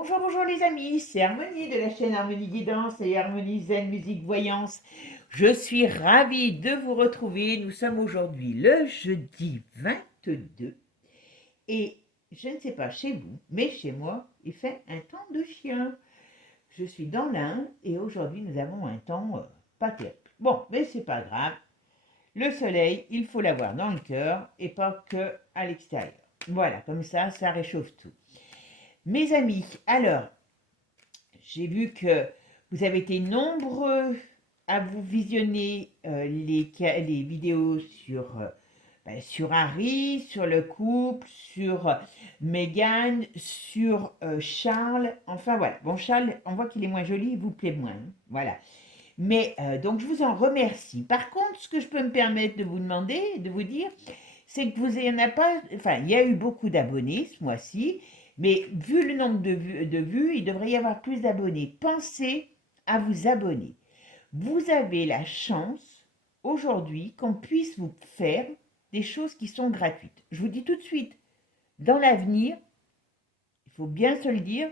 Bonjour, bonjour les amis, c'est Harmonie de la chaîne Harmonie Guidance et Harmonie Zen Musique Voyance. Je suis ravie de vous retrouver. Nous sommes aujourd'hui le jeudi 22 et je ne sais pas chez vous, mais chez moi, il fait un temps de chien. Je suis dans l'Ain et aujourd'hui nous avons un temps pas terrible. Bon, mais c'est pas grave. Le soleil, il faut l'avoir dans le cœur et pas que à l'extérieur. Voilà, comme ça réchauffe tout. Mes amis, alors, j'ai vu que vous avez été nombreux à vous visionner les vidéos sur Harry, sur le couple, sur Meghan, sur Charles. Enfin voilà. Bon, Charles, on voit qu'il est moins joli, il vous plaît moins, hein. Voilà. Mais donc je vous en remercie. Par contre, ce que je peux me permettre de vous demander, de vous dire, c'est que vous il y en a pas, enfin, il y a eu beaucoup d'abonnés ce mois-ci, mais vu le nombre de vues, il devrait y avoir plus d'abonnés. Pensez à vous abonner. Vous avez la chance aujourd'hui qu'on puisse vous faire des choses qui sont gratuites. Je vous dis tout de suite, dans l'avenir, il faut bien se le dire,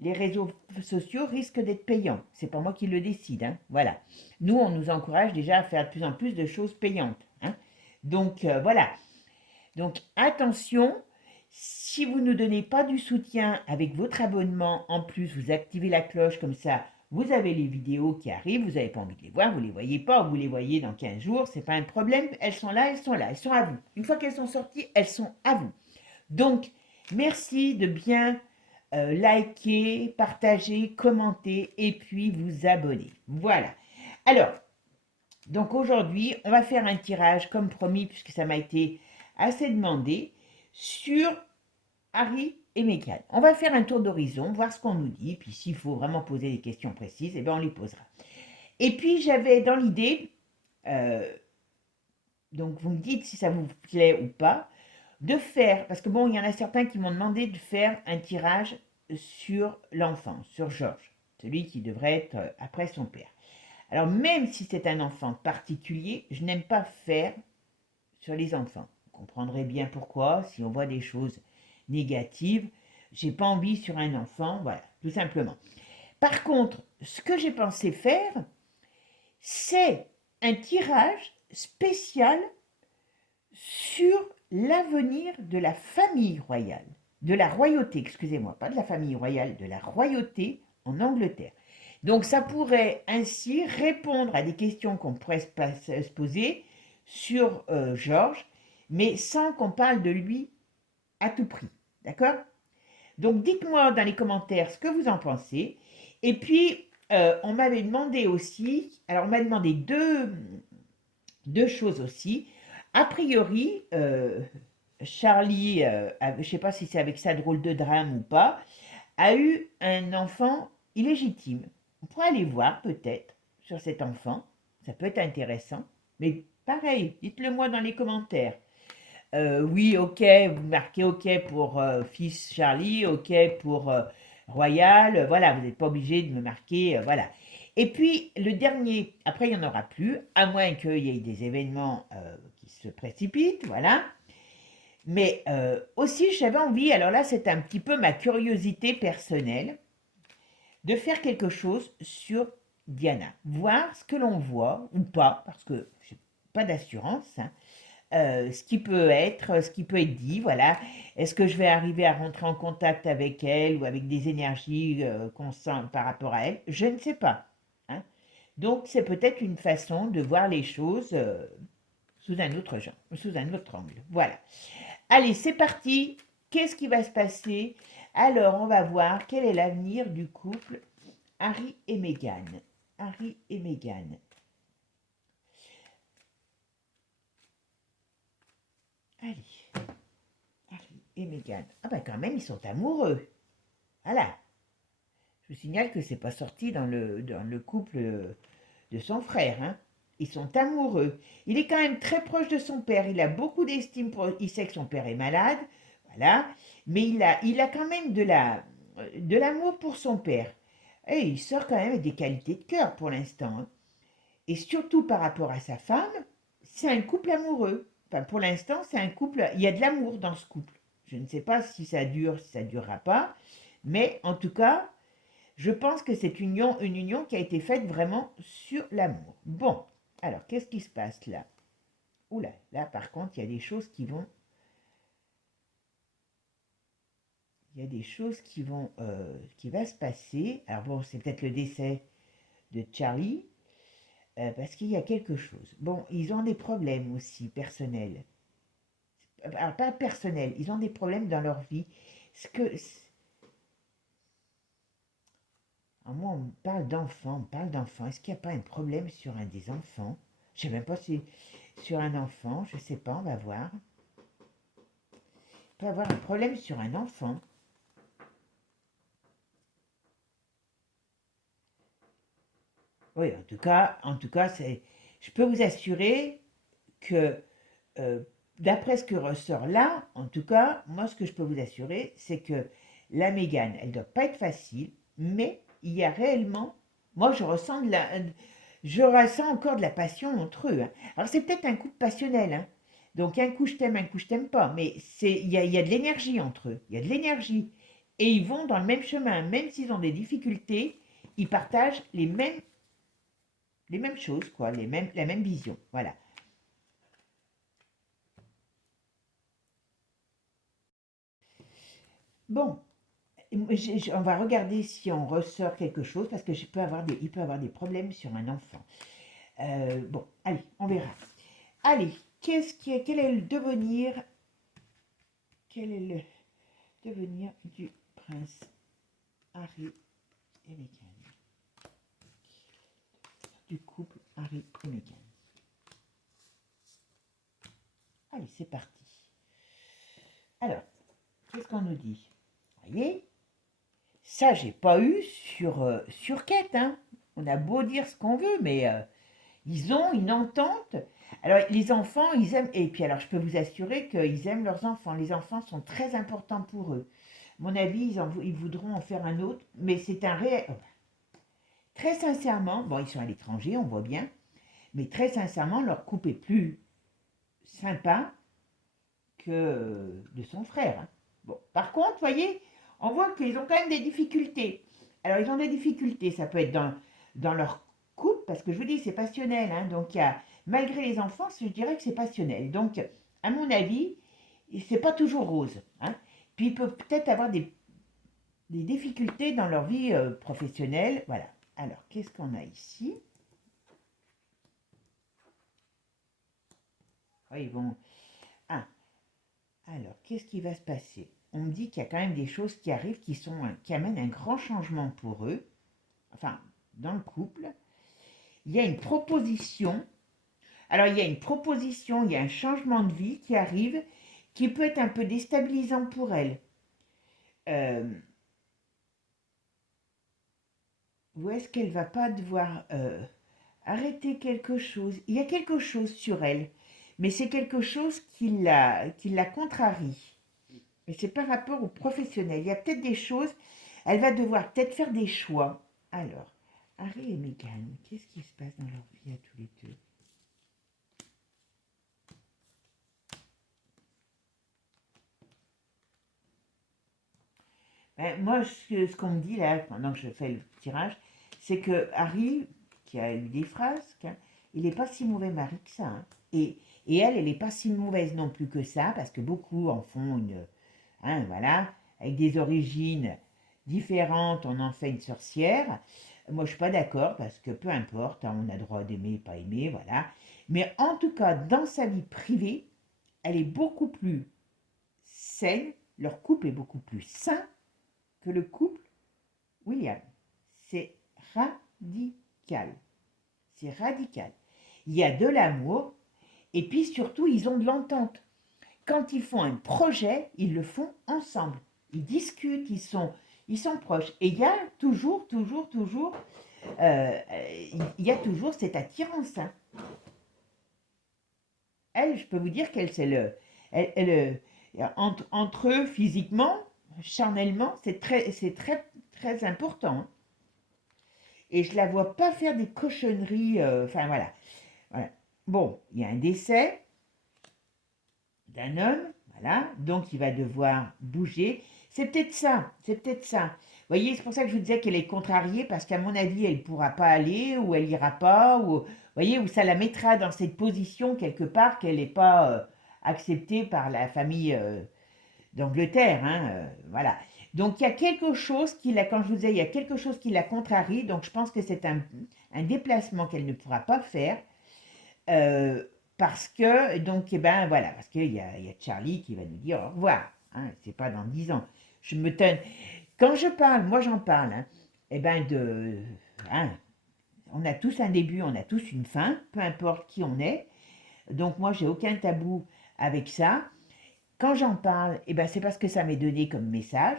les réseaux sociaux risquent d'être payants. C'est pas moi qui le décide, hein. Voilà. Nous, on nous encourage déjà à faire de plus en plus de choses payantes, hein. Donc voilà. Donc attention, si vous ne donnez pas du soutien avec votre abonnement, en plus vous activez la cloche comme ça, vous avez les vidéos qui arrivent, vous n'avez pas envie de les voir, vous ne les voyez pas, vous les voyez dans 15 jours, c'est pas un problème, elles sont là, elles sont à vous. Une fois qu'elles sont sorties, elles sont à vous. Donc, merci de bien liker, partager, commenter et puis vous abonner. Voilà. Alors, donc aujourd'hui, on va faire un tirage comme promis, puisque ça m'a été assez demandé, sur Harry et Meghan. On va faire un tour d'horizon, voir ce qu'on nous dit, puis s'il faut vraiment poser des questions précises, eh bien on les posera. Et puis j'avais dans l'idée, euh, donc vous me dites si ça vous plaît ou pas, de faire, parce que bon, il y en a certains qui m'ont demandé de faire un tirage sur l'enfant, sur Georges, celui qui devrait être après son père. Alors même si c'est un enfant particulier, je n'aime pas faire sur les enfants. Vous comprendrez bien pourquoi, si on voit des choses négatives, j'ai pas envie sur un enfant, voilà, tout simplement. Par contre, ce que j'ai pensé faire, c'est un tirage spécial sur l'avenir de la famille royale, de la royauté, excusez-moi, pas de la famille royale, de la royauté en Angleterre. Donc ça pourrait ainsi répondre à des questions qu'on pourrait se poser sur Georges, mais sans qu'on parle de lui à tout prix. D'accord? Donc dites-moi dans les commentaires ce que vous en pensez. Et puis, on m'avait demandé aussi, alors on m'a demandé deux choses aussi. A priori, Charlie, je ne sais pas si c'est avec sa drôle de drame ou pas, a eu un enfant illégitime. On pourrait aller voir peut-être sur cet enfant, ça peut être intéressant. Mais pareil, dites-le moi dans les commentaires. Oui, ok, vous marquez ok pour fils Charlie, ok pour Royal, voilà, vous n'êtes pas obligé de me marquer, voilà. Et puis le dernier, après il n'y en aura plus, à moins qu'il y ait des événements qui se précipitent, voilà. Mais aussi j'avais envie, alors là c'est un petit peu ma curiosité personnelle, de faire quelque chose sur Diana, voir ce que l'on voit ou pas, parce que je n'ai pas d'assurance, hein, ce qui peut être dit, voilà. Est-ce que je vais arriver à rentrer en contact avec elle ou avec des énergies qu'on sent par rapport à elle? Je ne sais pas, hein. Donc c'est peut-être une façon de voir les choses sous un autre genre, sous un autre angle. Voilà. Allez, c'est parti. Qu'est-ce qui va se passer? Alors, on va voir quel est l'avenir du couple Harry et Meghan. Harry et Meghan. Allez, Harry et Meghan. Ah ben quand même, ils sont amoureux. Voilà. Je vous signale que c'est pas sorti dans le couple de son frère, hein. Ils sont amoureux. Il est quand même très proche de son père. Il a beaucoup d'estime pour. Il sait que son père est malade, voilà. Mais il a quand même de l'amour pour son père. Et il sort quand même avec des qualités de cœur pour l'instant, hein. Et surtout par rapport à sa femme, c'est un couple amoureux. Enfin, pour l'instant, c'est un couple. Il y a de l'amour dans ce couple. Je ne sais pas si ça dure, si ça durera pas. Mais en tout cas, je pense que c'est une union qui a été faite vraiment sur l'amour. Bon, alors qu'est-ce qui se passe là? Oula, là par contre, il y a des choses qui vont... Il y a des choses qui va se passer. Alors bon, c'est peut-être le décès de Charlie, parce qu'il y a quelque chose. Bon, ils ont des problèmes aussi personnels. Alors pas personnels, ils ont des problèmes dans leur vie. Ce que... Alors moi, on parle d'enfants. Est-ce qu'il n'y a pas un problème sur un des enfants? Je ne sais même pas si sur un enfant, je ne sais pas, on va voir. Il peut y avoir un problème sur un enfant. Oui, en tout cas, je peux vous assurer que euh, d'après ce que ressort là, en tout cas, moi, ce que je peux vous assurer, c'est que la Mégane, elle ne doit pas être facile, mais il y a réellement, moi, je ressens encore de la passion entre eux, hein. Alors, c'est peut-être un couple passionnel, hein. Donc, un coup je t'aime pas, mais il y a de l'énergie entre eux, il y a de l'énergie. Et ils vont dans le même chemin, même s'ils ont des difficultés, ils partagent les mêmes choses, quoi, la même vision, voilà. Bon, on va regarder si on ressort quelque chose parce que il peut avoir des problèmes sur un enfant. Bon, allez, on verra. Allez, quel est le devenir du prince Harry et Meghan, du couple Harry et Meghan. Allez, c'est parti. Alors, qu'est-ce qu'on nous dit? Vous voyez, ça, j'ai pas eu sur Kate, hein. On a beau dire ce qu'on veut, mais ils ont une entente. Alors, les enfants, ils aiment. Et puis, alors, je peux vous assurer qu'ils aiment leurs enfants. Les enfants sont très importants pour eux. À mon avis, ils voudront en faire un autre, mais c'est un réel. Très sincèrement, bon, ils sont à l'étranger, on voit bien, mais très sincèrement, leur couple est plus sympa que de son frère, hein. Bon, par contre, vous voyez, on voit qu'ils ont quand même des difficultés. Alors, ils ont des difficultés, ça peut être dans leur couple, parce que je vous dis, c'est passionnel, hein. Donc, malgré les enfants, je dirais que c'est passionnel. Donc, à mon avis, c'est pas toujours rose, hein. Puis, ils peuvent peut-être avoir des difficultés dans leur vie professionnelle. Voilà. Alors, qu'est-ce qu'on a ici? Oui, ils vont. Ah, alors, qu'est-ce qui va se passer? On me dit qu'il y a quand même des choses qui arrivent qui amènent un grand changement pour eux, enfin, dans le couple. Il y a une proposition. Alors, il y a une proposition, il y a un changement de vie qui arrive, qui peut être un peu déstabilisant pour elle. Euh, Où est-ce qu'elle va pas devoir arrêter quelque chose? Il y a quelque chose sur elle, mais c'est quelque chose qui la contrarie. Et c'est par rapport au professionnel. Il y a peut-être des choses, elle va devoir peut-être faire des choix. Alors, Harry et Meghan, qu'est-ce qui se passe dans leur vie à tous les deux? Ben, moi, ce qu'on me dit là, pendant que je fais le tirage, c'est que Harry, qui a eu des frasques, hein, il n'est pas si mauvais mari que ça, hein. Et elle n'est pas si mauvaise non plus que ça, parce que beaucoup en font une, hein, voilà, avec des origines différentes, on en fait une sorcière. Moi, je suis pas d'accord, parce que peu importe, hein, on a droit d'aimer, pas aimer, voilà. Mais en tout cas, dans sa vie privée, elle est beaucoup plus saine, leur couple est beaucoup plus sain que le couple William. C'est radical. C'est radical. Il y a de l'amour et puis surtout, ils ont de l'entente. Quand ils font un projet, ils le font ensemble. Ils discutent, ils sont proches. Et il y a toujours, il y a toujours cette attirance, hein. Elle, je peux vous dire qu'elle, c'est entre eux, physiquement, charnellement, c'est très important, hein. Et je la vois pas faire des cochonneries. Enfin voilà. Voilà. Bon, il y a un décès d'un homme, voilà, donc il va devoir bouger. C'est peut-être ça, c'est peut-être ça. Vous voyez, c'est pour ça que je vous disais qu'elle est contrariée, parce qu'à mon avis, elle ne pourra pas aller, ou elle ira pas, ou, vous voyez, ou ça la mettra dans cette position quelque part qu'elle n'est pas acceptée par la famille d'Angleterre, hein, voilà. Donc il y a quelque chose qui la, quand je vous disais, il y a quelque chose qui la contrarie, donc je pense que c'est un déplacement qu'elle ne pourra pas faire, euh, parce que, donc, eh ben voilà, parce qu'il y a Charlie qui va nous dire au revoir, hein, c'est pas dans 10 ans. Je me donne, quand je parle, moi j'en parle, hein, eh ben hein, on a tous un début, on a tous une fin, peu importe qui on est. Donc moi j'ai aucun tabou avec ça. Quand j'en parle, eh ben, c'est parce que ça m'est donné comme message.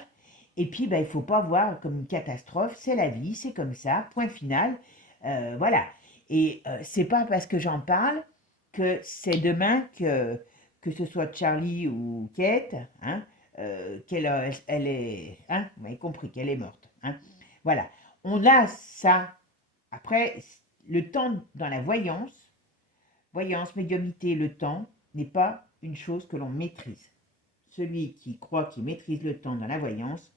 Et puis ben, il ne faut pas voir comme une catastrophe, c'est la vie, c'est comme ça, point final. Voilà. Et c'est pas parce que j'en parle que c'est demain que ce soit Charlie ou Kate, hein, elle est, hein, vous m'avez compris qu'elle est morte. Hein. Voilà. On a ça. Après, le temps dans la voyance, médiumnité, le temps n'est pas une chose que l'on maîtrise. Celui qui croit qu'il maîtrise le temps dans la voyance,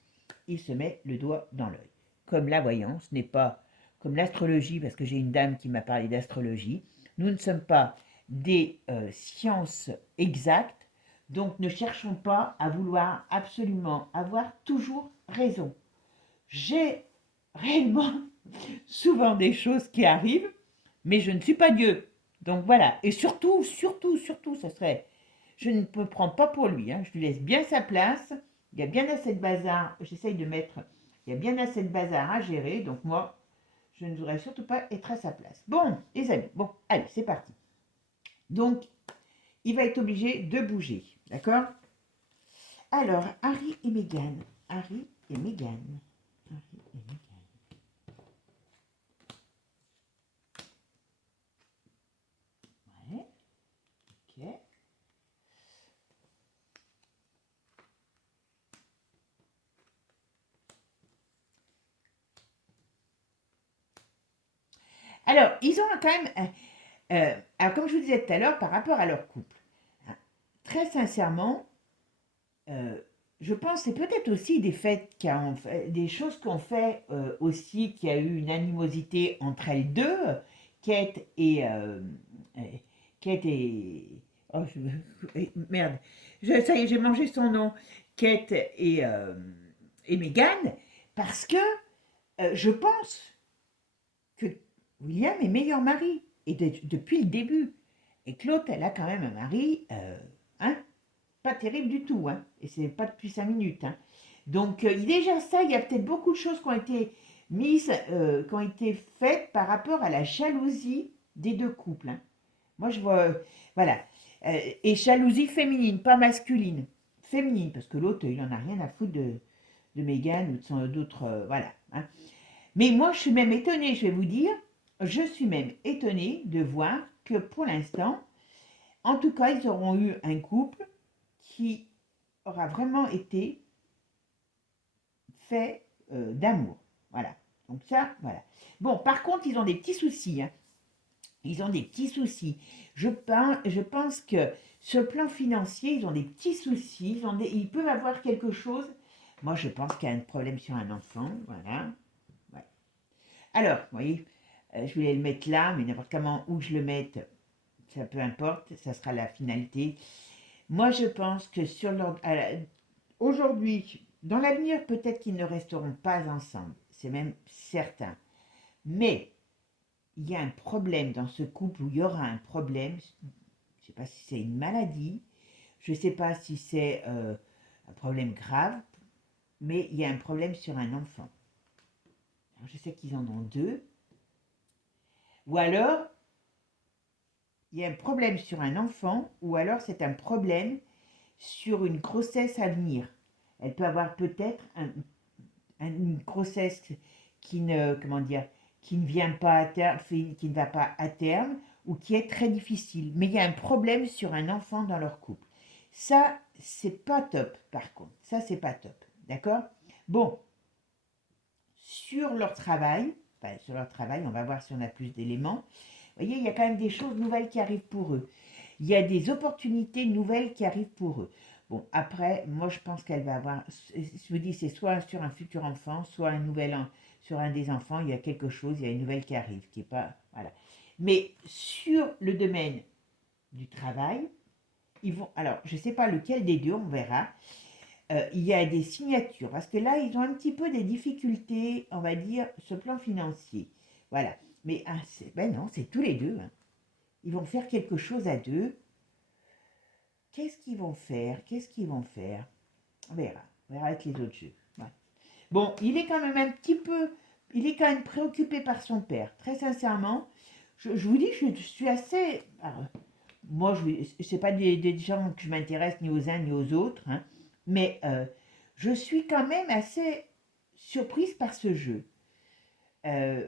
il se met le doigt dans l'œil. Comme la voyance n'est pas comme l'astrologie, parce que j'ai une dame qui m'a parlé d'astrologie, nous ne sommes pas des sciences exactes, donc ne cherchons pas à vouloir absolument avoir toujours raison. J'ai réellement souvent des choses qui arrivent, mais je ne suis pas Dieu. Donc voilà. Et surtout, ça serait, je ne me prends pas pour lui. Hein. Je lui laisse bien sa place. Il y a bien assez de bazar. J'essaye de mettre, il y a bien assez de bazar à gérer. Donc moi, je ne voudrais surtout pas être à sa place. Bon, les amis, bon, allez, c'est parti. Donc, il va être obligé de bouger. D'accord? Alors, Harry et Meghan. Harry et Meghan. Harry et Meghan. Ouais, ok. Alors, ils ont quand même. Alors, comme je vous disais tout à l'heure, par rapport à leur couple, hein, très sincèrement, euh, je pense que c'est peut-être aussi des faits des choses qu'on fait aussi, qu'il y a eu une animosité entre elles deux, Kate et. Euh, Kate et. Oh, merde. Ça y est, j'ai mangé son nom. Kate et Meghan, parce que je pense que William est meilleur mari, et depuis le début. Et que l'autre, elle a quand même un mari, hein, pas terrible du tout, hein, et c'est pas depuis 5 minutes. Hein. Donc déjà ça, il y a peut-être beaucoup de choses qui ont été mises, qui ont été faites par rapport à la jalousie des deux couples. Hein. Moi, je vois, voilà. Et jalousie féminine, pas masculine. Féminine, parce que l'autre, il en a rien à foutre de Meghan ou d'autres, voilà. Hein. Mais moi, je suis même étonnée, je vais vous dire, je suis même étonnée de voir que pour l'instant, en tout cas, ils auront eu un couple qui aura vraiment été fait d'amour. Voilà. Donc ça, voilà. Bon, par contre, ils ont des petits soucis. Hein. Ils ont des petits soucis. Je pense que sur le plan financier, ils ont des petits soucis. Ils peuvent avoir quelque chose. Moi, je pense qu'il y a un problème sur un enfant. Voilà. Ouais. Alors, vous voyez, je voulais le mettre là, mais n'importe comment où je le mette, ça peu importe, ça sera la finalité. Moi, je pense que aujourd'hui, dans l'avenir, peut-être qu'ils ne resteront pas ensemble. C'est même certain. Mais il y a un problème dans ce couple où il y aura un problème. Je ne sais pas si c'est une maladie, je ne sais pas si c'est un problème grave, mais il y a un problème sur un enfant. Alors, je sais qu'ils en ont deux. Ou alors, il y a un problème sur un enfant, ou alors c'est un problème sur une grossesse à venir. Elle peut avoir peut-être une grossesse qui ne, comment dire, qui ne vient pas à terme, qui ne va pas à terme, ou qui est très difficile. Mais il y a un problème sur un enfant dans leur couple. Ça, c'est pas top, par contre. Ça, c'est pas top. D'accord? Bon, sur leur travail, on va voir si on a plus d'éléments. Vous voyez, il y a quand même des choses nouvelles qui arrivent pour eux. Il y a des opportunités nouvelles qui arrivent pour eux. Bon, après, moi, je pense qu'elle va avoir, je me dis, c'est soit sur un futur enfant, soit sur un des enfants, il y a quelque chose, il y a une nouvelle qui arrive, qui est pas, voilà. Mais sur le domaine du travail, ils vont, alors, je ne sais pas lequel des deux, on verra. Il y a des signatures, parce que là, ils ont un petit peu des difficultés, on va dire, sur le plan financier. Voilà. Mais ben non, c'est tous les deux, hein. Ils vont faire quelque chose à deux. Qu'est-ce qu'ils vont faire? Qu'est-ce qu'ils vont faire? On verra. On verra avec les autres jeux. Ouais. Bon, il est quand même un petit peu... Il est quand même préoccupé par son père. Très sincèrement, je vous dis, je suis assez... Alors, moi, c'est pas des gens que je m'intéresse ni aux uns ni aux autres, hein, mais je suis quand même assez surprise par ce jeu. Euh,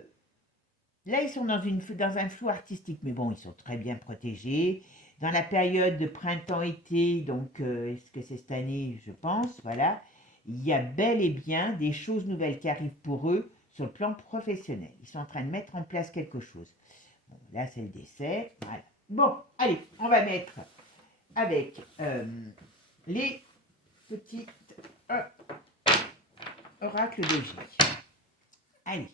Là, ils sont dans un flou artistique, mais bon, ils sont très bien protégés. Dans la période de printemps-été, donc est-ce que c'est cette année, je pense, voilà, il y a bel et bien des choses nouvelles qui arrivent pour eux sur le plan professionnel. Ils sont en train de mettre en place quelque chose. Bon, là, c'est le décès, voilà. Bon, allez, on va mettre avec les petits euh, oracles de J. Allez,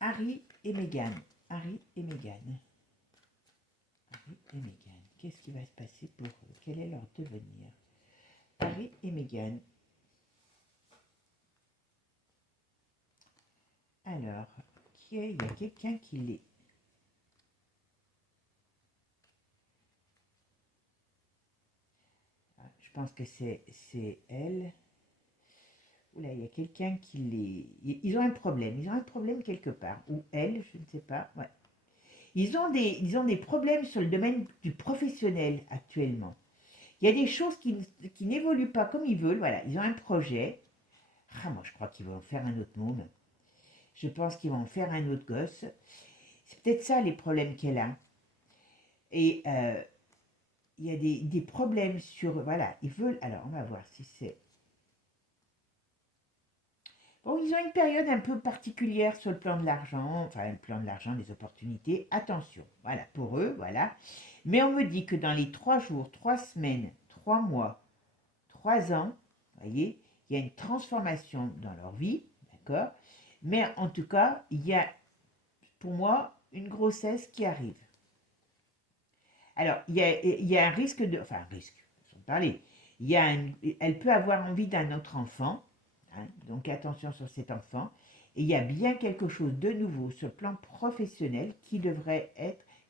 Harry et Meghan. Harry et Meghan. Harry et Meghan. Qu'est-ce qui va se passer pour eux? Quel est leur devenir? Harry et Meghan. Alors, il y a quelqu'un qui les... Ah, je pense que c'est elle. Oula, il y a quelqu'un qui les... Ils ont un problème. Ils ont un problème quelque part. Ou elle, je ne sais pas. Ouais. Ils ont des problèmes sur le domaine du professionnel actuellement. Il y a des choses qui n'évoluent pas comme ils veulent. Voilà, ils ont un projet. Ah, moi, je crois qu'ils vont faire un autre monde. Je pense qu'ils vont faire un autre gosse. C'est peut-être ça les problèmes qu'elle a. Et il y a des problèmes sur... Voilà, ils veulent... Alors, on va voir si c'est... Bon, ils ont une période un peu particulière sur le plan de l'argent, enfin le plan de l'argent, des opportunités. Attention, voilà, pour eux, voilà. Mais on me dit que dans les 3 jours, 3 semaines, 3 mois, 3 ans, vous voyez, il y a une transformation dans leur vie, d'accord? Mais en tout cas, il y a, pour moi, une grossesse qui arrive. Alors, il y a un risque de... Enfin, un risque, sans parler. Elle peut avoir envie d'un autre enfant, hein, donc attention sur cet enfant. Et il y a bien quelque chose de nouveau sur le plan professionnel qui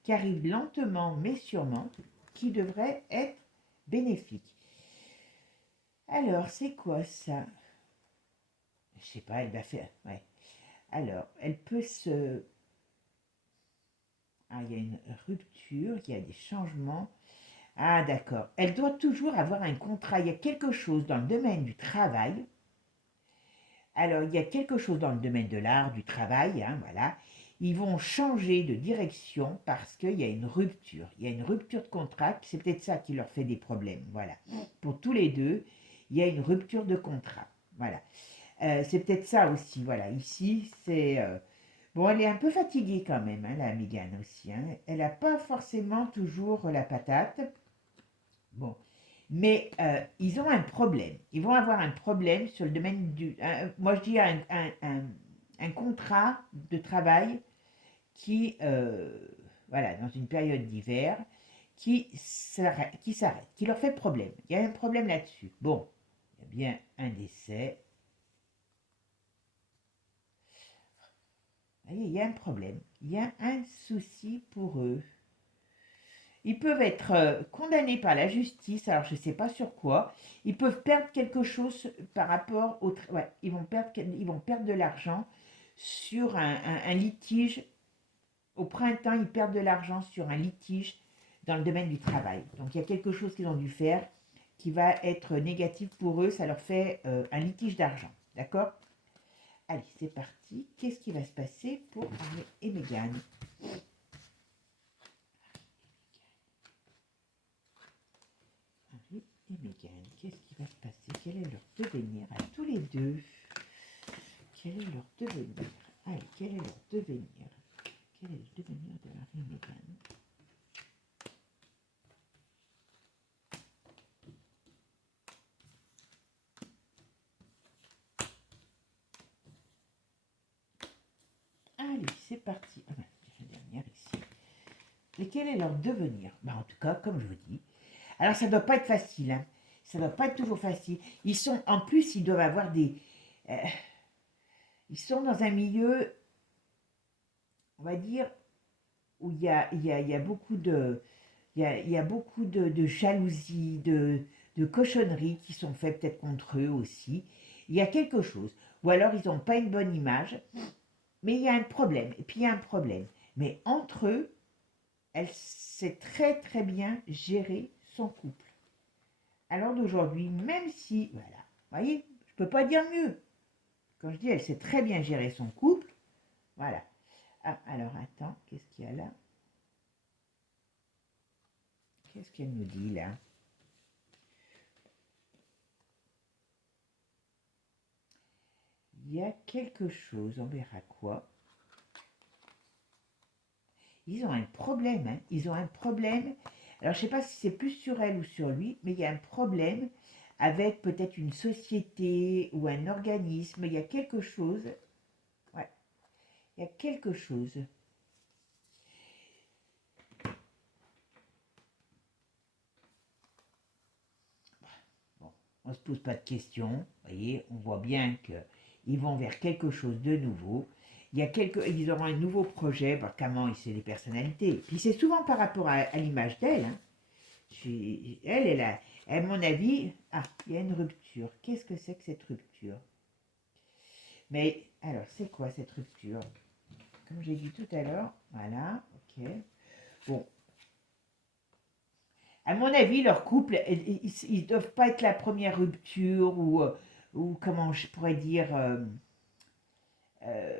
arrive lentement mais sûrement, qui devrait être bénéfique. Alors, c'est quoi ça? Je sais pas, elle va faire... Ouais. Alors, elle peut se... Ah, il y a une rupture, il y a des changements. Ah, d'accord. Elle doit toujours avoir un contrat. Il y a quelque chose dans le domaine du travail. Alors, il y a quelque chose dans le domaine de l'art, du travail, hein, voilà. Ils vont changer de direction parce qu'il y a une rupture. Il y a une rupture de contrat. C'est peut-être ça qui leur fait des problèmes. Voilà. Pour tous les deux, il y a une rupture de contrat. Voilà. C'est peut-être ça aussi. Voilà. Ici, c'est... Bon, elle est un peu fatiguée quand même, hein, la Megan aussi, hein. Elle n'a pas forcément toujours la patate. Bon, mais ils ont un problème. Ils vont avoir un problème sur le domaine du... moi, je dis un contrat de travail qui, voilà, dans une période d'hiver, qui leur fait problème. Il y a un problème là-dessus. Bon, il y a bien un décès. Vous voyez, il y a un problème. Il y a un souci pour eux. Ils peuvent être condamnés par la justice, alors je ne sais pas sur quoi. Ils peuvent perdre quelque chose par rapport au... Ouais, ils vont perdre de l'argent sur un litige. Au printemps, ils perdent de l'argent sur un litige dans le domaine du travail. Donc il y a quelque chose qu'ils ont dû faire qui va être négatif pour eux. Ça leur fait un litige d'argent. D'accord? Allez, c'est parti. Qu'est-ce qui va se passer pour Harry et Meghan? Harry et Meghan, qu'est-ce qui va se passer? Quel est leur devenir à tous les deux? Quel est leur devenir? Allez, quel est leur devenir? Quel est le devenir de Harry et Meghan? partie. Ah ben, la dernière ici. Et quel est leur devenir? Ben, en tout cas, comme je vous dis. Alors, ça ne doit pas être facile. Hein. Ça ne doit pas être toujours facile. Ils sont, en plus, ils doivent avoir des... ils sont dans un milieu, on va dire, où il y a beaucoup de... il y a beaucoup de jalousie, de cochonneries qui sont faites peut-être contre eux aussi. Il y a quelque chose. Ou alors, ils n'ont pas une bonne image. Mais il y a un problème. Et puis, il y a un problème. Mais entre eux, elle sait très très bien gérer son couple. Alors d'aujourd'hui, même si, voilà, vous voyez, je ne peux pas dire mieux. Quand je dis elle sait très bien gérer son couple, voilà. Ah, alors attends, qu'est-ce qu'il y a là? Qu'est-ce qu'elle nous dit là? Il y a quelque chose, on verra quoi. Ils ont un problème, hein. Ils ont un problème. Alors je ne sais pas si c'est plus sur elle ou sur lui, mais il y a un problème avec peut-être une société ou un organisme. Il y a quelque chose. Ouais, il y a quelque chose. Bon, on ne se pose pas de questions. Vous voyez, on voit bien qu'ils vont vers quelque chose de nouveau. Ils auront un nouveau projet. Bon, comment c'est les personnalités. Puis c'est souvent par rapport à l'image d'elle. Hein. À mon avis, ah, il y a une rupture. Qu'est-ce que c'est que cette rupture? Mais alors, c'est quoi cette rupture? Comme j'ai dit tout à l'heure, voilà, ok. Bon, à mon avis, leur couple, ils ne doivent pas être la première rupture ou comment je pourrais dire,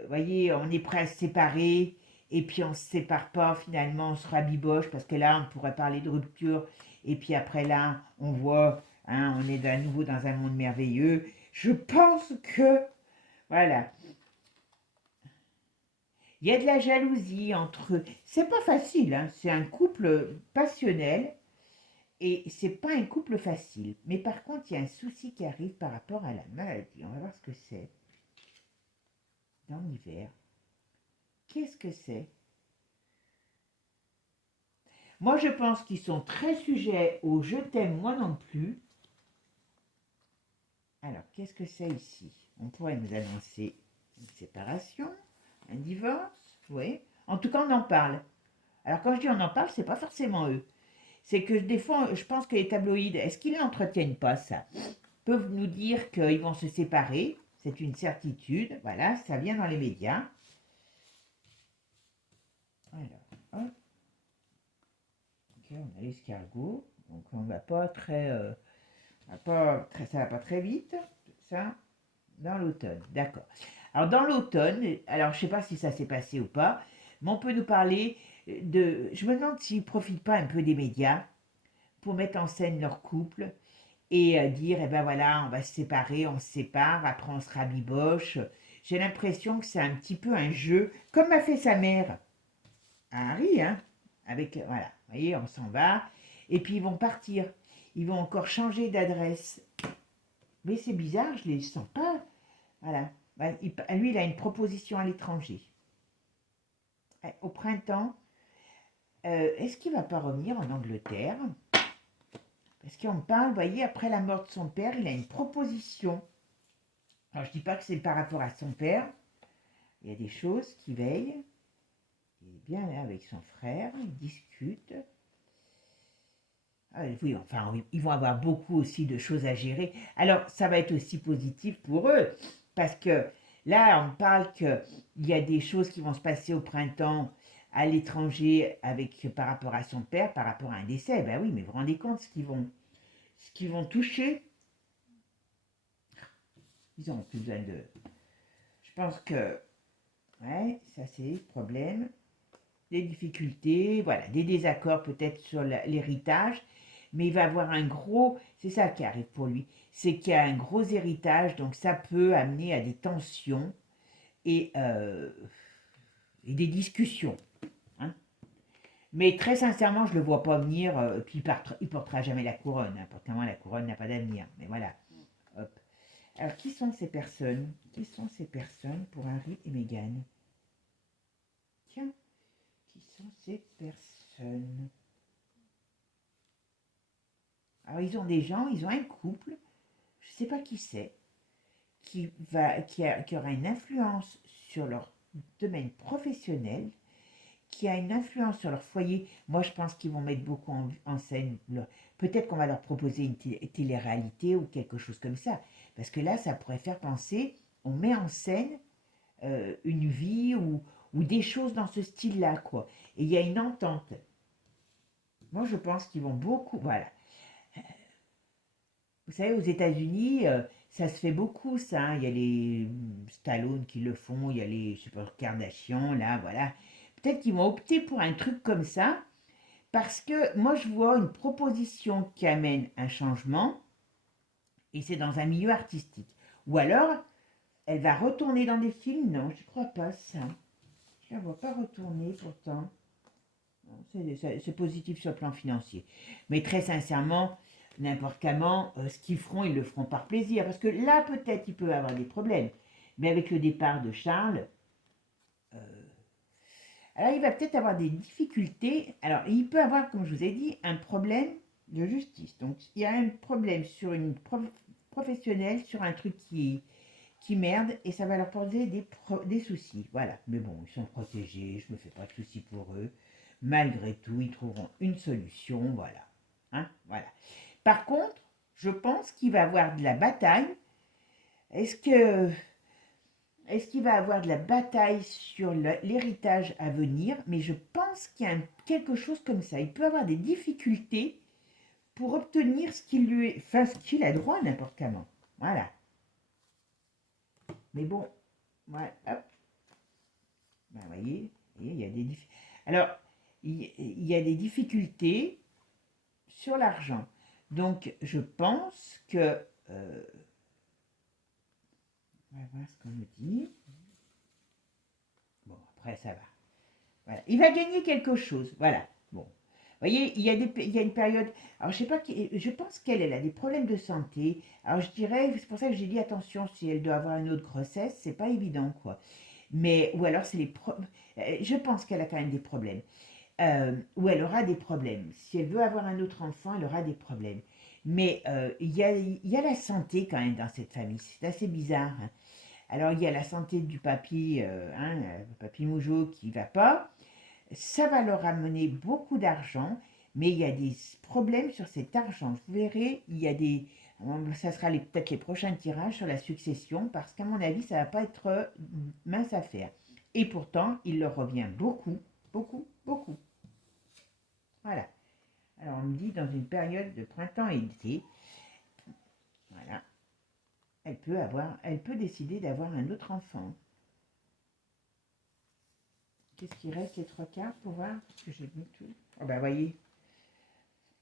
voyez, on est prêt à se séparer et puis on ne se sépare pas, finalement on se rabiboche parce que là on pourrait parler de rupture et puis après là on voit, hein, on est à nouveau dans un monde merveilleux. Je pense que, voilà, il y a de la jalousie entre eux. C'est pas facile, hein, c'est un couple passionnel et c'est pas un couple facile. Mais par contre, il y a un souci qui arrive par rapport à la maladie. On va voir ce que c'est dans l'hiver. Qu'est-ce que c'est? Moi, je pense qu'ils sont très sujets au je t'aime, moi non plus. Alors, qu'est-ce que c'est ici? On pourrait nous annoncer une séparation, un divorce, oui. En tout cas, on en parle. Alors, quand je dis on en parle, c'est pas forcément eux. C'est que des fois, je pense que les tabloïds, est-ce qu'ils n'entretiennent pas ça? Peuvent nous dire qu'ils vont se séparer, c'est une certitude, voilà, ça vient dans les médias. Alors, hop. Ok, on a l'escargot, donc on va pas très, ça va pas très vite, ça, dans l'automne, d'accord. Alors dans l'automne, alors je sais pas si ça s'est passé ou pas, mais on peut nous parler de, je me demande s'ils profitent pas un peu des médias pour mettre en scène leur couple et dire, eh ben voilà, on va se séparer, on se sépare, après on se rabiboche. J'ai l'impression que c'est un petit peu un jeu, comme a fait sa mère à Harry, hein, avec, voilà, vous voyez, on s'en va, et puis ils vont partir, ils vont encore changer d'adresse. Mais c'est bizarre, je ne les sens pas, voilà. Lui, il a une proposition à l'étranger. Au printemps, est-ce qu'il ne va pas revenir en Angleterre? Parce qu'on parle, vous voyez, après la mort de son père, il a une proposition. Alors, je ne dis pas que c'est par rapport à son père. Il y a des choses qui veillent. Il est bien là avec son frère, ils discutent. Ah, oui, enfin, oui, ils vont avoir beaucoup aussi de choses à gérer. Alors, ça va être aussi positif pour eux, parce que là, on parle qu'il y a des choses qui vont se passer au printemps à l'étranger avec par rapport à son père, par rapport à un décès. Ben oui, mais vous vous rendez compte ce qu'ils vont toucher. Ils n'ont plus besoin de. Je pense que, ouais, ça c'est le problème. Des difficultés, voilà, des désaccords peut-être sur l'héritage, mais il va avoir un gros, c'est ça qui arrive pour lui, c'est qu'il y a un gros héritage, donc ça peut amener à des tensions et des discussions. Hein. Mais très sincèrement, je ne le vois pas venir, puis il portera jamais la couronne, hein, pourtant la couronne n'a pas d'avenir, mais voilà. Hop. Alors, qui sont ces personnes? Qui sont ces personnes pour Harry et Meghan? Tiens, qui sont ces personnes? Alors, ils ont des gens, ils ont un couple, je ne sais pas qui c'est, qui aura une influence sur leur domaine professionnel, qui a une influence sur leur foyer. Moi, je pense qu'ils vont mettre beaucoup en scène. Peut-être qu'on va leur proposer une télé-réalité ou quelque chose comme ça. Parce que là, ça pourrait faire penser, on met en scène une vie ou des choses dans ce style-là, quoi. Et il y a une entente. Moi, je pense qu'ils vont beaucoup. Voilà. Vous savez, aux États-Unis, ça se fait beaucoup, ça, hein. Il y a les Stallone qui le font, il y a les, je sais pas, Kardashian, là, voilà. Peut-être qu'ils vont opter pour un truc comme ça, parce que moi, je vois une proposition qui amène un changement, et c'est dans un milieu artistique. Ou alors, elle va retourner dans des films. Non, je ne crois pas ça. Je ne la vois pas retourner pourtant. C'est positif sur le plan financier. Mais très sincèrement, n'importe comment, ce qu'ils feront, ils le feront par plaisir. Parce que là, peut-être, il peut avoir des problèmes. Mais avec le départ de Charles, euh, alors il va peut-être avoir des difficultés. Alors, il peut avoir, comme je vous ai dit, un problème de justice. Donc, il y a un problème sur une professionnelle, sur un truc qui merde, et ça va leur poser des soucis. Voilà. Mais bon, ils sont protégés, je me fais pas de soucis pour eux. Malgré tout, ils trouveront une solution. Voilà. Hein, voilà. Par contre, je pense qu'il va avoir de la bataille. Est-ce que est-ce qu'il va avoir de la bataille sur l'héritage à venir? Mais je pense qu'il y a quelque chose comme ça. Il peut avoir des difficultés pour obtenir ce qu'il lui est, enfin, ce qu'il a droit n'importe comment. Voilà. Mais bon, ouais, hop. Ben, voyez, il y a des alors, il y a des difficultés sur l'argent. Donc, je pense que... on va voir ce qu'on me dit. Bon, après, ça va. Voilà. Il va gagner quelque chose. Voilà. Bon. Vous voyez, il y a une période. Alors, je sais pas, je pense qu'elle a des problèmes de santé. Alors, je dirais, c'est pour ça que j'ai dit attention, si elle doit avoir une autre grossesse, c'est pas évident, quoi. Mais, ou alors, c'est je pense qu'elle a quand même des problèmes. Ou elle aura des problèmes. Si elle veut avoir un autre enfant, elle aura des problèmes. Mais il y a la santé quand même dans cette famille. C'est assez bizarre, hein. Alors, il y a la santé du papy, papy Moujo qui va pas. Ça va leur amener beaucoup d'argent, mais il y a des problèmes sur cet argent. Vous verrez, il y a des... Ça sera peut-être les prochains tirages sur la succession, parce qu'à mon avis, ça ne va pas être mince à faire. Et pourtant, il leur revient beaucoup, beaucoup, beaucoup. Voilà. Alors, on me dit dans une période de printemps et d'été, voilà, elle peut décider d'avoir un autre enfant. Qu'est-ce qui reste les trois quarts pour voir? Parce que j'ai mis tout. Oh ben,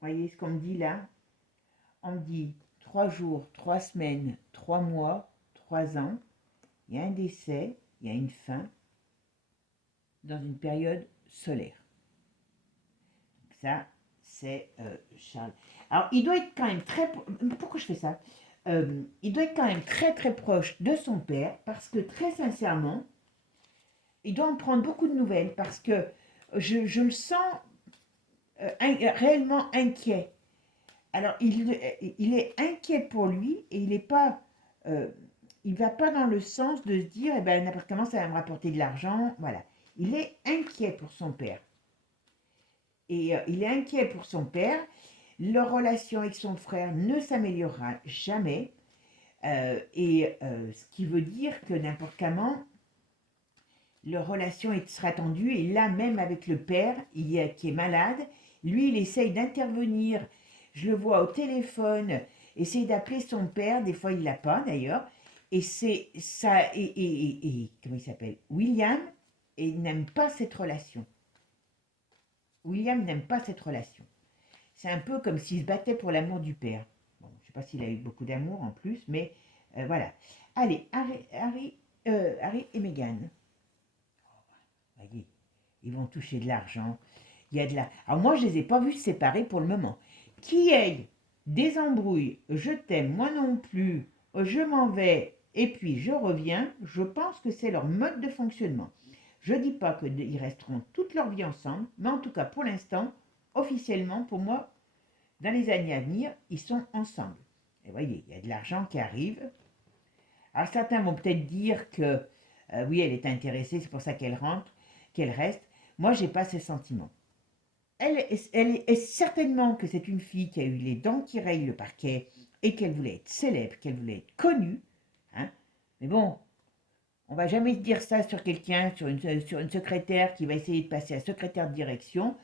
voyez ce qu'on me dit là? On me dit 3 jours, 3 semaines, 3 mois, 3 ans. Il y a un décès, il y a une fin dans une période solaire. Ça, c'est Charles. Alors, il doit être quand même très... Pourquoi je fais ça? Il doit être quand même très très proche de son père parce que très sincèrement, il doit en prendre beaucoup de nouvelles parce que je le sens réellement inquiet. Alors, il est inquiet pour lui et il n'est pas... il ne va pas dans le sens de se dire, eh ben, n'importe comment, ça va me rapporter de l'argent. Voilà. Il est inquiet pour son père. Et il est inquiet pour son père. Leur relation avec son frère ne s'améliorera jamais. Ce qui veut dire que n'importe comment, leur relation sera tendue. Et là, même avec le père, qui est malade, lui, il essaye d'intervenir. Je le vois au téléphone, essaye d'appeler son père. Des fois, il ne l'a pas d'ailleurs. Et c'est ça. Comment il s'appelle? William, et n'aime pas cette relation. William n'aime pas cette relation. C'est un peu comme s'il se battait pour l'amour du père. Bon, je ne sais pas s'il a eu beaucoup d'amour en plus, mais voilà. Allez, Harry et Meghan. Voyez, ils vont toucher de l'argent. Il y a de la... Alors moi, je ne les ai pas vus se séparer pour le moment. Qui ait des embrouilles, je t'aime, moi non plus, je m'en vais, et puis je reviens, je pense que c'est leur mode de fonctionnement. Je ne dis pas qu'ils resteront toute leur vie ensemble, mais en tout cas, pour l'instant, officiellement, pour moi, dans les années à venir, ils sont ensemble. Et vous voyez, il y a de l'argent qui arrive. Alors certains vont peut-être dire que oui, elle est intéressée, c'est pour ça qu'elle rentre, qu'elle reste. Moi, j'ai pas ce sentiment. Elle est certainement que c'est une fille qui a eu les dents qui rayent le parquet et qu'elle voulait être célèbre, qu'elle voulait être connue. Hein. Mais bon, on va jamais dire ça sur quelqu'un, sur une secrétaire qui va essayer de passer à secrétaire de direction.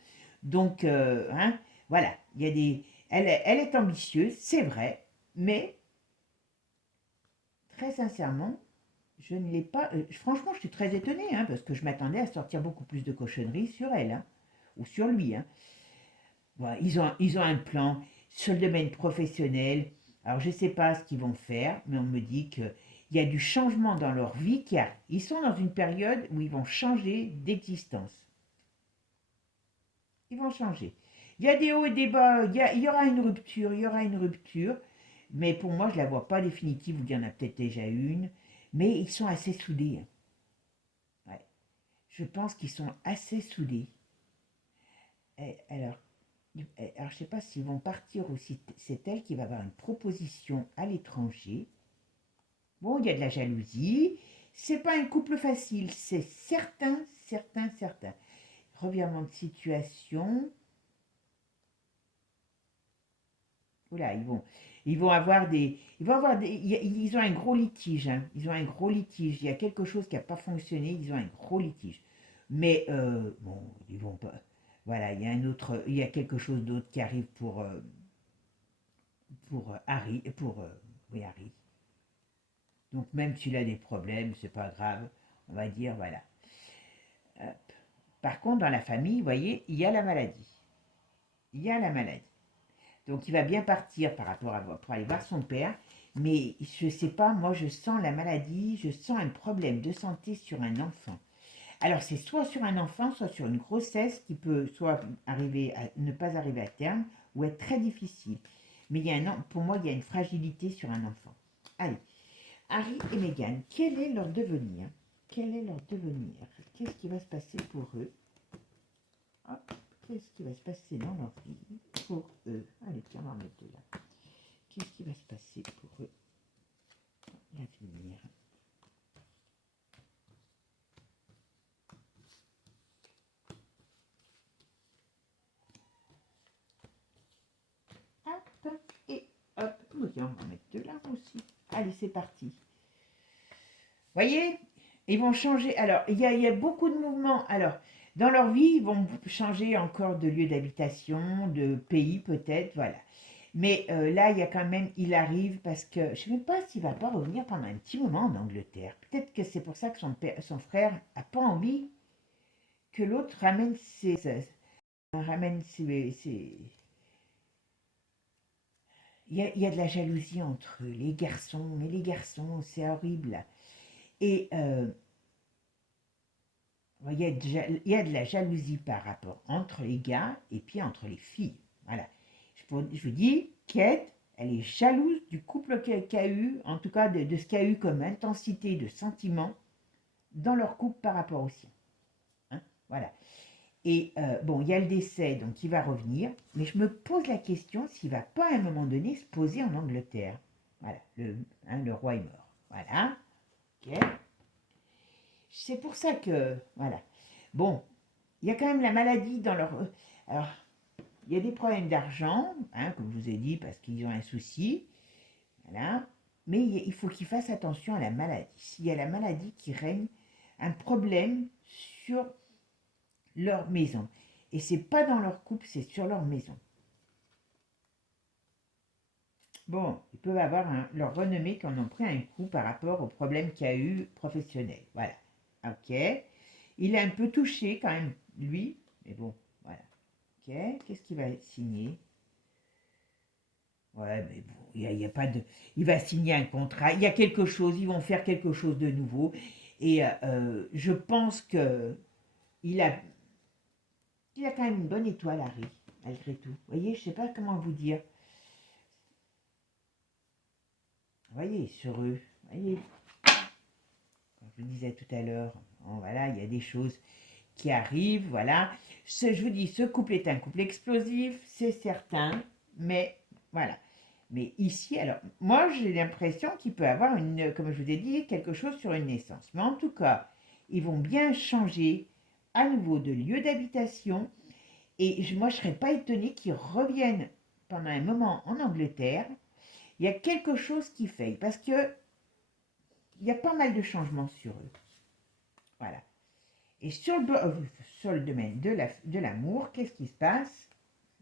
Donc, hein, voilà, il y a des... elle est ambitieuse, c'est vrai, mais très sincèrement, je ne l'ai pas. Franchement, je suis très étonnée, hein, parce que je m'attendais à sortir beaucoup plus de cochonneries sur elle, hein, ou sur lui. Hein. Voilà, ils ont un plan sur le domaine professionnel. Alors, je ne sais pas ce qu'ils vont faire, mais on me dit qu'il y a du changement dans leur vie qui arrive. Ils sont dans une période où ils vont changer d'existence. Ils vont changer. Il y a des hauts et des bas, il y aura une rupture, il y aura une rupture. Mais pour moi, je ne la vois pas définitive, ou il y en a peut-être déjà une. Mais ils sont assez soudés. Hein. Ouais. Je pense qu'ils sont assez soudés. Alors, je ne sais pas s'ils vont partir aussi. C'est elle qui va avoir une proposition à l'étranger. Bon, il y a de la jalousie. C'est pas un couple facile, c'est certain, certain, certain. Revirement de situation. Oula, ils ont un gros litige. Hein. Ils ont un gros litige. Il y a quelque chose qui n'a pas fonctionné. Ils ont un gros litige. Mais bon, ils vont pas. Voilà, il y a quelque chose d'autre qui arrive pour Harry, oui, Harry. Donc même s'il a des problèmes, c'est pas grave. On va dire voilà. Hop. Par contre, dans la famille, vous voyez, il y a la maladie. Il y a la maladie. Donc il va bien partir pour aller voir son père. Mais je ne sais pas, moi je sens la maladie, je sens un problème de santé sur un enfant. Alors c'est soit sur un enfant, soit sur une grossesse qui peut soit ne pas arriver à terme ou être très difficile. Mais pour moi, il y a une fragilité sur un enfant. Allez, Harry et Meghan, quel est leur devenir? Quel est leur devenir? Qu'est-ce qui va se passer pour eux? Hop, qu'est-ce qui va se passer dans leur vie pour eux? Allez, tiens, on va en mettre deux là. Qu'est-ce qui va se passer pour eux? L'avenir. Hop, et hop. Tiens, on va en mettre deux là aussi. Allez, c'est parti. Voyez, ils vont changer. Alors, il y a beaucoup de mouvements. Alors, dans leur vie, ils vont changer encore de lieu d'habitation, de pays peut-être, voilà. Mais là, il y a quand même, il arrive parce que je ne sais même pas s'il ne va pas revenir pendant un petit moment en Angleterre. Peut-être que c'est pour ça que son frère n'a pas envie que l'autre ramène ses. Il y a de la jalousie entre eux, les garçons. Mais les garçons, c'est horrible. Et il y a de la jalousie par rapport entre les gars et puis entre les filles. Voilà. Je vous dis, Kate, elle est jalouse du couple qu'elle a eu, en tout cas de ce qu'il y a eu comme intensité de sentiments dans leur couple par rapport au sien. Hein. Voilà. Et bon, il y a le décès, donc il va revenir, mais je me pose la question s'il ne va pas à un moment donné se poser en Angleterre. Voilà, le roi est mort. Voilà, ok. C'est pour ça que, voilà. Bon, il y a quand même la maladie dans leur... Alors, il y a des problèmes d'argent, hein, comme je vous ai dit, parce qu'ils ont un souci. Voilà. Mais il faut qu'ils fassent attention à la maladie. S'il y a la maladie qui règne, un problème sur leur maison. Et c'est pas dans leur couple, c'est sur leur maison. Bon, ils peuvent avoir leur renommée qui en ont pris un coup par rapport au problème qu'il y a eu professionnel. Voilà. Ok. Il est un peu touché quand même, lui. Mais bon, voilà. Ok. Qu'est-ce qu'il va signer? Ouais, mais bon, il y a pas de... Il va signer un contrat. Il y a quelque chose. Ils vont faire quelque chose de nouveau. Et je pense que il a, il a quand même une bonne étoile, Harry, malgré tout. Vous voyez, je sais pas comment vous dire. Vous voyez, sur eux. Vous voyez, comme je vous disais tout à l'heure, Bon, voilà, il y a des choses qui arrivent, voilà. Je vous dis, ce couple est un couple explosif, c'est certain, mais voilà. Mais ici, alors, moi j'ai l'impression qu'il peut avoir une, comme je vous ai dit, quelque chose sur une naissance. Mais en tout cas, ils vont bien changer à nouveau de lieu d'habitation. Et moi, je ne serais pas étonnée qu'ils reviennent pendant un moment en Angleterre. Il y a quelque chose qui fait, parce que il y a pas mal de changements sur eux. Voilà. Et sur le domaine de l'amour, qu'est-ce qui se passe?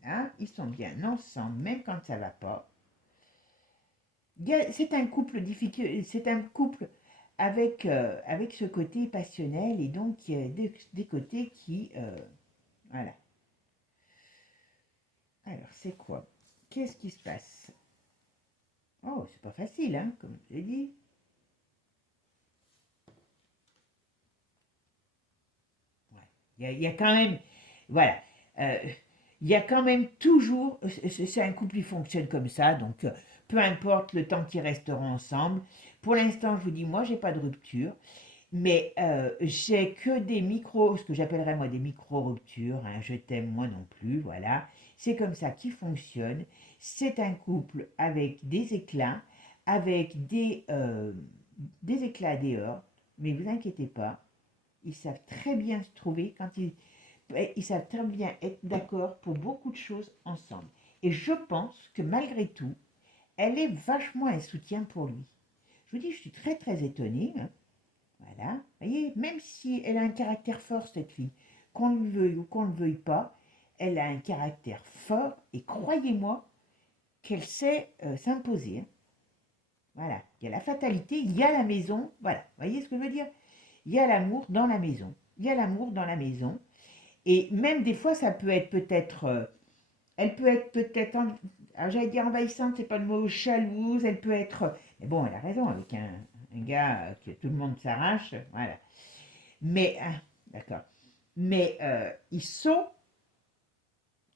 Hein, ils sont bien ensemble, même quand ça ne va pas. C'est un couple difficile, c'est un couple avec ce côté passionnel et donc des côtés qui... voilà. Alors, c'est quoi? Qu'est-ce qui se passe? Oh, c'est pas facile, hein, comme je l'ai dit. Ouais. Il y a quand même... Voilà. Euh, il y a quand même toujours... C'est un couple qui fonctionne comme ça, donc peu importe le temps qu'ils resteront ensemble. Pour l'instant, je vous dis, moi, j'ai pas de rupture. Mais j'ai que des micros, ce que j'appellerais moi des micro-ruptures, hein, je t'aime moi non plus, voilà. C'est comme ça qui fonctionne. C'est un couple avec des éclats, avec des éclats et des heurts, mais vous inquiétez pas, ils savent très bien se trouver ils savent très bien être d'accord pour beaucoup de choses ensemble. Et je pense que malgré tout, elle est vachement un soutien pour lui. Je vous dis, je suis très très étonnée, hein. Voilà, vous voyez, même si elle a un caractère fort, cette fille, qu'on le veuille ou qu'on ne le veuille pas, elle a un caractère fort et croyez-moi qu'elle sait s'imposer, hein. Voilà, il y a la fatalité, il y a la maison, voilà, vous voyez ce que je veux dire? Il y a l'amour dans la maison, il y a l'amour dans la maison, et même des fois, ça peut être peut-être, elle peut être peut-être, alors j'allais dire envahissante, c'est pas le mot, jalouse, elle peut être, mais bon, elle a raison, avec un gars que tout le monde s'arrache, voilà. Mais, ah, d'accord. Mais ils sont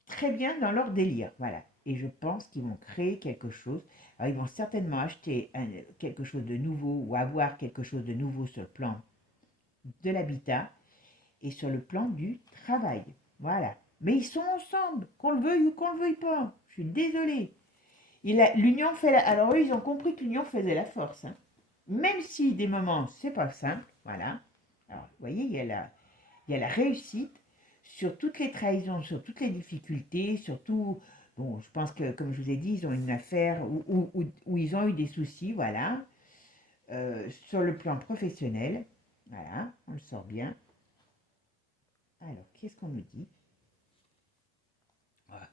très bien dans leur délire, voilà. Et je pense qu'ils vont créer quelque chose. Alors, ils vont certainement acheter quelque chose de nouveau ou avoir quelque chose de nouveau sur le plan de l'habitat et sur le plan du travail. Voilà. Mais ils sont ensemble, qu'on le veuille ou qu'on le veuille pas. Je suis désolée. L'union fait alors eux, ils ont compris que l'union faisait la force, hein. Même si des moments, c'est pas simple, voilà. Alors, vous voyez, il y a la réussite sur toutes les trahisons, sur toutes les difficultés, surtout, bon, je pense que, comme je vous ai dit, ils ont une affaire où ils ont eu des soucis, voilà, sur le plan professionnel, voilà, on le sort bien. Alors, qu'est-ce qu'on nous dit? Voilà.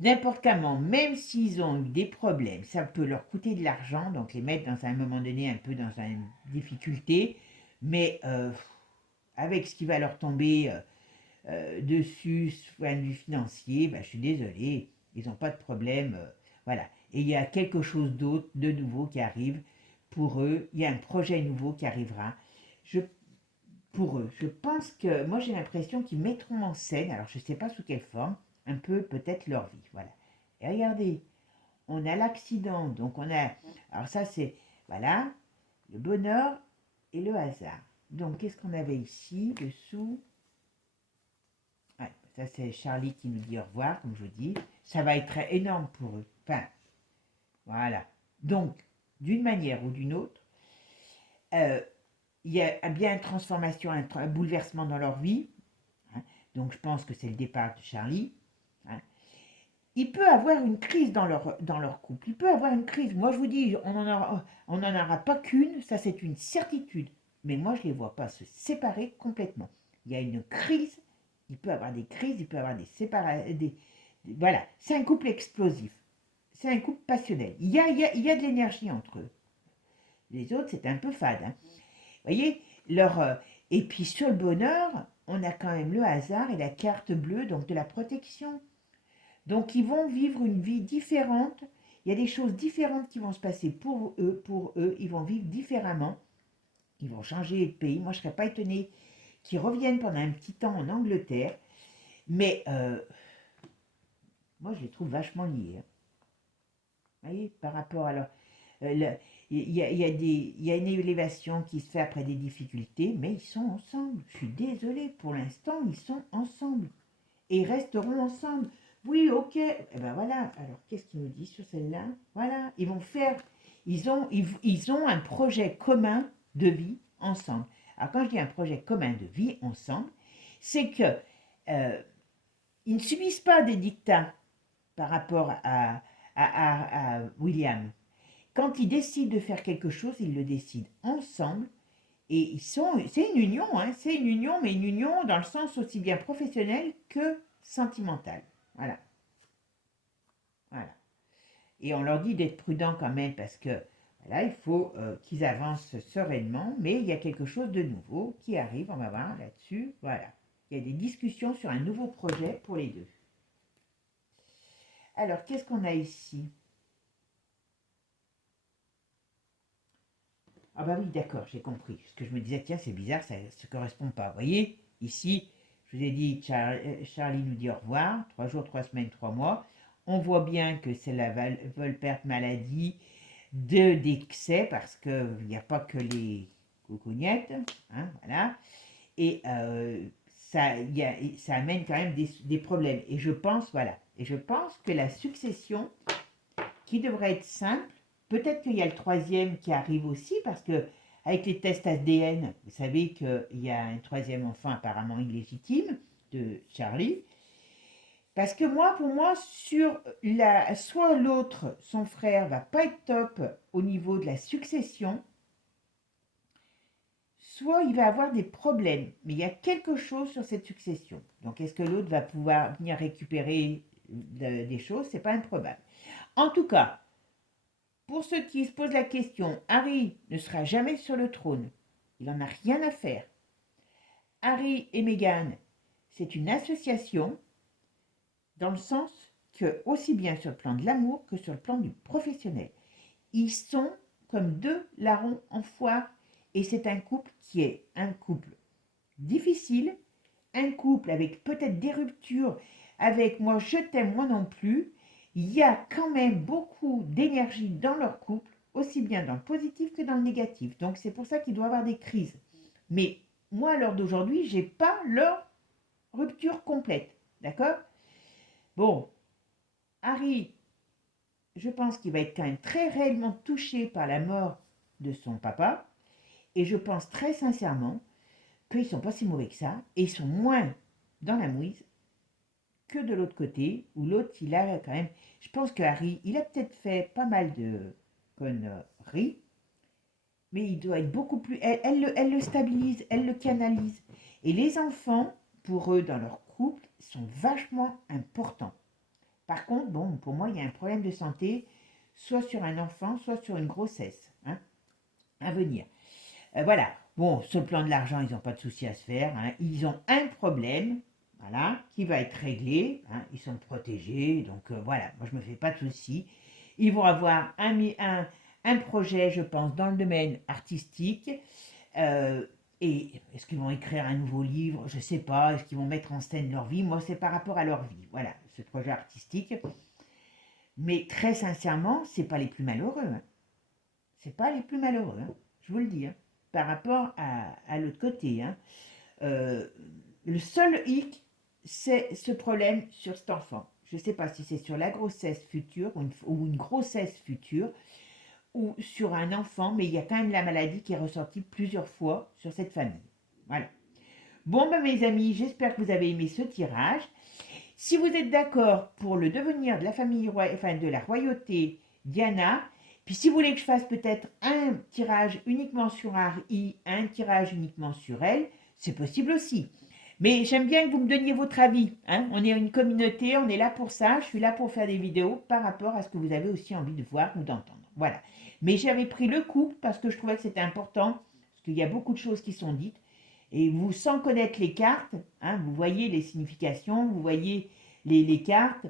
N'importe comment, même s'ils ont eu des problèmes, ça peut leur coûter de l'argent, donc les mettre dans un moment donné un peu dans une difficulté, mais avec ce qui va leur tomber dessus, point de vue financier, ben, je suis désolée, ils n'ont pas de problème. Voilà. Et il y a quelque chose d'autre, de nouveau qui arrive pour eux. Il y a un projet nouveau qui arrivera. Je, pour eux, je pense que, moi j'ai l'impression qu'ils mettront en scène, alors je ne sais pas sous quelle forme, un peu peut-être leur vie. Voilà. Et regardez, on a l'accident, donc on a, alors ça c'est, voilà, le bonheur et le hasard. Donc qu'est-ce qu'on avait ici, dessous? Ouais, ça c'est Charlie qui nous dit au revoir, comme je vous dis. Ça va être énorme pour eux. Enfin, voilà. Donc, d'une manière ou d'une autre, euh, il y a bien une transformation, un bouleversement dans leur vie, hein. Donc, je pense que c'est le départ de Charlie, hein. Il peut avoir une crise dans leur couple. Il peut avoir une crise. Moi, je vous dis, on n'en aura pas qu'une, ça c'est une certitude. Mais moi, je ne les vois pas se séparer complètement. Il y a une crise, il peut avoir des crises, il peut avoir des séparations. Voilà, c'est un couple explosif. C'est un couple passionnel. Il y a de l'énergie entre eux. Les autres, c'est un peu fade, hein. Vous voyez, et puis sur le bonheur, on a quand même le hasard et la carte bleue, donc de la protection. Donc ils vont vivre une vie différente. Il y a des choses différentes qui vont se passer pour eux, ils vont vivre différemment. Ils vont changer de pays. Moi, je ne serais pas étonnée qu'ils reviennent pendant un petit temps en Angleterre. Mais moi, je les trouve vachement liés, hein. Vous voyez, par rapport à leur... euh, le- il y a une élévation qui se fait après des difficultés, mais ils sont ensemble. Je suis désolée, pour l'instant, ils sont ensemble. Et ils resteront ensemble. Oui, ok. Eh ben voilà. Alors, qu'est-ce qu'il nous dit sur celle-là? Voilà. Ils vont faire. Ils ont un projet commun de vie ensemble. Alors, quand je dis un projet commun de vie ensemble, c'est que ils ne subissent pas des dictats par rapport à William. Quand ils décident de faire quelque chose, ils le décident ensemble. Et c'est une union, hein, c'est une union, mais une union dans le sens aussi bien professionnel que sentimental. Voilà, voilà. Et on leur dit d'être prudents quand même parce que voilà, il faut qu'ils avancent sereinement, mais il y a quelque chose de nouveau qui arrive, on va voir là-dessus. Voilà. Il y a des discussions sur un nouveau projet pour les deux. Alors, qu'est-ce qu'on a ici? Ah bah oui, d'accord, j'ai compris. Ce que je me disais, tiens, c'est bizarre, ça ne se correspond pas. Vous voyez, ici, je vous ai dit, Charlie nous dit au revoir, 3 jours, 3 semaines, 3 mois. On voit bien que c'est la Volperte maladie d'excès, parce qu'il n'y a pas que les cocognettes, hein, voilà. Et ça amène quand même des problèmes. Et je pense, voilà, et je pense que la succession, qui devrait être simple. Peut-être qu'il y a le troisième qui arrive aussi, parce que avec les tests ADN, vous savez qu'il y a un troisième enfant apparemment illégitime de Charlie. Parce que moi, pour moi, soit l'autre, son frère, va pas être top au niveau de la succession, soit il va avoir des problèmes. Mais il y a quelque chose sur cette succession. Donc, est-ce que l'autre va pouvoir venir récupérer des choses? C'est pas improbable. En tout cas, pour ceux qui se posent la question, Harry ne sera jamais sur le trône. Il n'en a rien à faire. Harry et Meghan, c'est une association dans le sens que, aussi bien sur le plan de l'amour que sur le plan du professionnel, ils sont comme deux larrons en foire. Et c'est un couple qui est un couple difficile, un couple avec peut-être des ruptures, avec moi je t'aime, moi non plus. Il y a quand même beaucoup d'énergie dans leur couple, aussi bien dans le positif que dans le négatif. Donc c'est pour ça qu'il doit y avoir des crises. Mais moi, à l'heure d'aujourd'hui, j'ai pas leur rupture complète. D'accord? Bon, Harry, je pense qu'il va être quand même très réellement touché par la mort de son papa. Et je pense très sincèrement qu'ils sont pas si mauvais que ça. Et ils sont moins dans la mouise que de l'autre côté, où l'autre, il a quand même... Je pense que Harry, il a peut-être fait pas mal de conneries, mais il doit être beaucoup plus... Elle le stabilise, elle le canalise. Et les enfants, pour eux, dans leur couple, sont vachement importants. Par contre, bon, pour moi, il y a un problème de santé, soit sur un enfant, soit sur une grossesse, hein, à venir. Voilà. Bon, sur le plan de l'argent, ils n'ont pas de souci à se faire. Hein. Ils ont un problème, voilà, qui va être réglé. Hein. Ils sont protégés, donc voilà. Moi, je me fais pas de souci. Ils vont avoir un projet, je pense, dans le domaine artistique. Euh, et est-ce qu'ils vont écrire un nouveau livre? Je ne sais pas. Est-ce qu'ils vont mettre en scène leur vie? Moi, c'est par rapport à leur vie. Voilà, ce projet artistique. Mais très sincèrement, c'est pas les plus malheureux. Hein. C'est pas les plus malheureux. Hein. Je vous le dis. Hein. Par rapport à l'autre côté. Hein. Euh, le seul hic, c'est ce problème sur cet enfant. Je ne sais pas si c'est sur la grossesse future ou une grossesse future ou sur un enfant, mais il y a quand même la maladie qui est ressortie plusieurs fois sur cette famille. Voilà. Bon, ben, mes amis, j'espère que vous avez aimé ce tirage. Si vous êtes d'accord pour le devenir de la famille, enfin de la royauté Diana, puis si vous voulez que je fasse peut-être un tirage uniquement sur Harry, un tirage uniquement sur elle, c'est possible aussi. Mais j'aime bien que vous me donniez votre avis. Hein. On est une communauté, on est là pour ça. Je suis là pour faire des vidéos par rapport à ce que vous avez aussi envie de voir ou d'entendre. Voilà. Mais j'avais pris le coup parce que je trouvais que c'était important, parce qu'il y a beaucoup de choses qui sont dites. Et vous, sans connaître les cartes, hein, vous voyez les significations, vous voyez les cartes.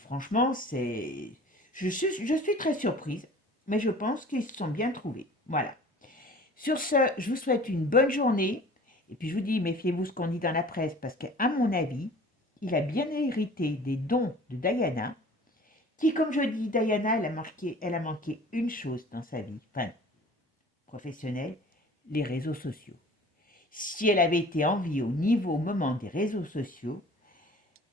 Franchement, je suis très surprise, mais je pense qu'ils se sont bien trouvés. Voilà. Sur ce, je vous souhaite une bonne journée. Et puis je vous dis, méfiez-vous ce qu'on dit dans la presse, parce qu'à mon avis, il a bien hérité des dons de Diana, qui, comme je dis, Diana, elle a manqué une chose dans sa vie, enfin, professionnelle, les réseaux sociaux. Si elle avait été en vie au moment des réseaux sociaux,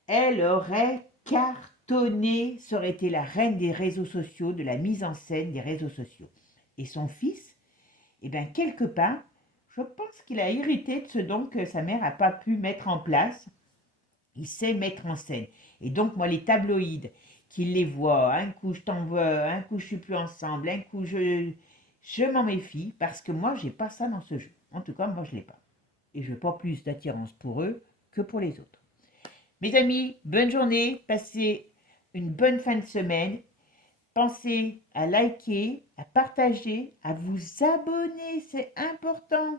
elle aurait cartonné, ça aurait été la reine des réseaux sociaux, de la mise en scène des réseaux sociaux. Et son fils, eh bien, quelque part, je pense qu'il a hérité de ce don que sa mère n'a pas pu mettre en place. Il sait mettre en scène. Et donc, moi, les tabloïds, qu'il les voit, un coup je t'en veux, un coup je suis plus ensemble, un coup je m'en méfie, parce que moi, j'ai pas ça dans ce jeu. En tout cas, moi, je l'ai pas. Et je n'ai pas plus d'attirance pour eux que pour les autres. Mes amis, bonne journée, passez une bonne fin de semaine. Pensez à liker, à partager, à vous abonner, c'est important.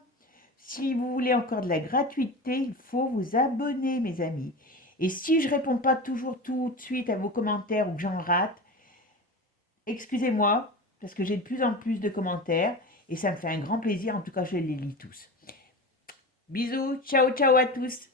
Si vous voulez encore de la gratuité, il faut vous abonner, mes amis. Et si je ne réponds pas toujours tout de suite à vos commentaires ou que j'en rate, excusez-moi, parce que j'ai de plus en plus de commentaires et ça me fait un grand plaisir. En tout cas, je les lis tous. Bisous, ciao, ciao à tous.